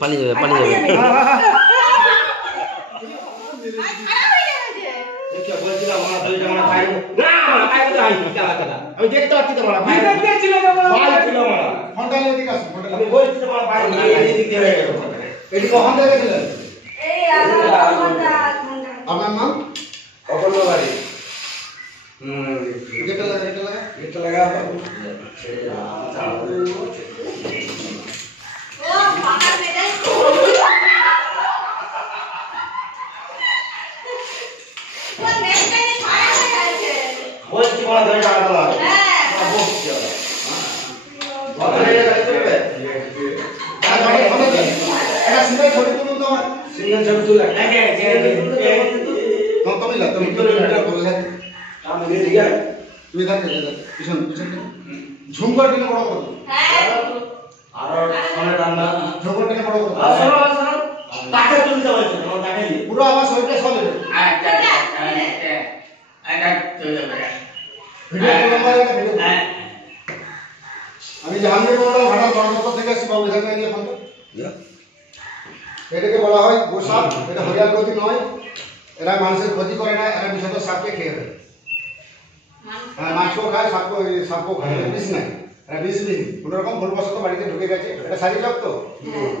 পানি যাবে পানি যাবে আমি দেখতে পাচ্ছি তোমার আপনার নাম অপর্ণা বাড়ি এটা লাগা ঝুমকর টেনে বড় করো আর সোনা রান্না ঝুমকর টেনে বড় করো তাকে তুলতে হয়েছে তোমার তাকে পুরো আমার শরীরটা চলে আমি জাহাঙ্গীর বড় ঘাটাল বনদপ্তর থেকে আসছি বাবু এখানে নিয়ে ফোন এটাকে বলা হয় গোসাপ এটা হরিয়াল গতি নয় এরা মানুষের ক্ষতি করে না এরা বিষাক্ত সাপকে খেয়ে দেয় হ্যাঁ মাছও খায় সাপও খায় বিষ নাই এরা বিষবিহীন কোনো রকম ভুলবশত বাড়িতে ঢুকে গেছে এটা সাদি চক তো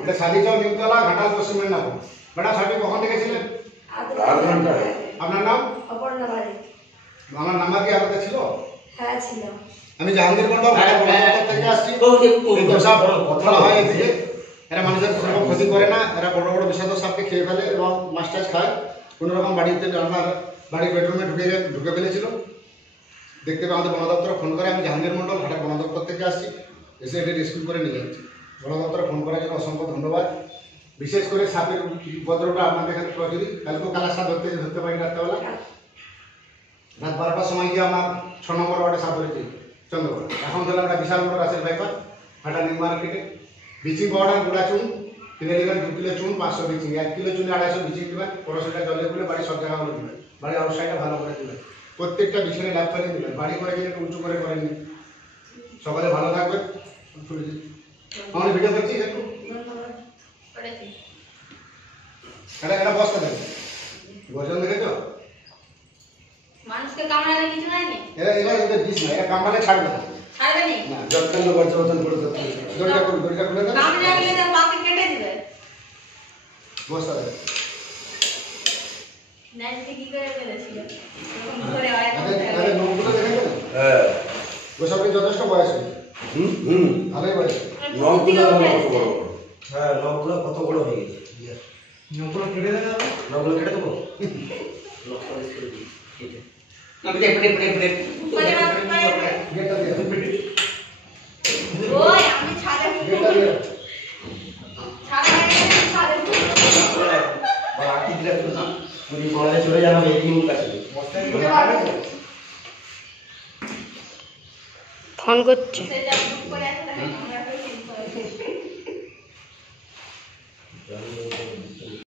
এটা সাদি চক নিমতলা ঘাটাল পশ্চিম মেদিনীপুর ম্যাডাম সাহেব কখন থেকে ছিলেন আপনার নাম আমার নাম্বার কি আপনাদের ছিল হ্যাঁ ছিল আমি জাহাঙ্গীর মন্ডল বনদপ্তর থেকে আসছি গোসাপ কথা হয় এদিকে এরা মানুষের কোনো ক্ষতি করে না এরা বড় বড় বিষাক্ত সাপকে খেয়ে ফেলে এবং মাছ টাছ খায় কোনো রকম বাড়িতে রান্নার বাড়ির বেডরুমে ঢুকে ফেলেছিল দেখতে পেয়ে আমাদের বন দপ্তরে ফোন করে আমি জাহাঙ্গীর মন্ডল ঘাটাল বন দপ্তর থেকে আসছি এসে এটা রেস্কিউ করে নিয়ে যাচ্ছি বন দপ্তরে ফোন করার জন্য অসংখ্য ধন্যবাদ বিশেষ করে সাপের উপদ্রবটা আপনাদের এখানে প্রচুরই কালকে কালার সাপ ধরতে পারি রাত্রেবেলা রাত 12টার সময় গিয়ে আমার 6 নম্বর ওয়ার্ডে সাপ ধরেছি চন্দ্রগড় এখন ধরলাম একটা বিশাল বড় রাসেল ভাইপার ঘাটা নিউ মার্কেটে ব্লিচিং পাউডার গুঁড়া চুন কিনে নেবেন 2 কিলো চুন 500 ব্লিচিং 1 কিলো চুনে 250 ব্লিচিং দেবেন 1500 জলে গুলে বাড়ি সব জায়গাগুলো দেবেন বাড়ি আউটসাইডটা ভালো করে দেবেন প্রত্যেকটা বিছানে ল্যাপ ফেলে দেবেন বাড়ি করে গিয়ে একটু উঁচু করে করেননি সকালে ভালো থাকবেন আমার ভিডিও করছি একটু এটা বস্তা দেন গজন দেখেছো মানুষকে কামড়ালে কিছু নাই নি এবার বিষ না এটা কামড়ালে ছাড়বে না ছাড়বে নি না যতক্ষণ বর্জবতন করে দিতে দড়িটা খুলে দেন কামড়ালে তার পাকে কেটে দিবে বস্তা দেন নাইতে কি করে বেরেছিল এরকম করে আয় আরে নখগুলো দেখেছেন হ্যাঁ গোসাপের যথেষ্ট বয়স ভালোই বয়স নখগুলো কত বড় হ্যাঁ নখগুলো কত বড় হয়ে গেছে নখগুলো কেটে দেন নখগুলো কেটে দেবো ওই আমি ছাদে চলে যাবে এই মুখ আছে ফোন করছে জানি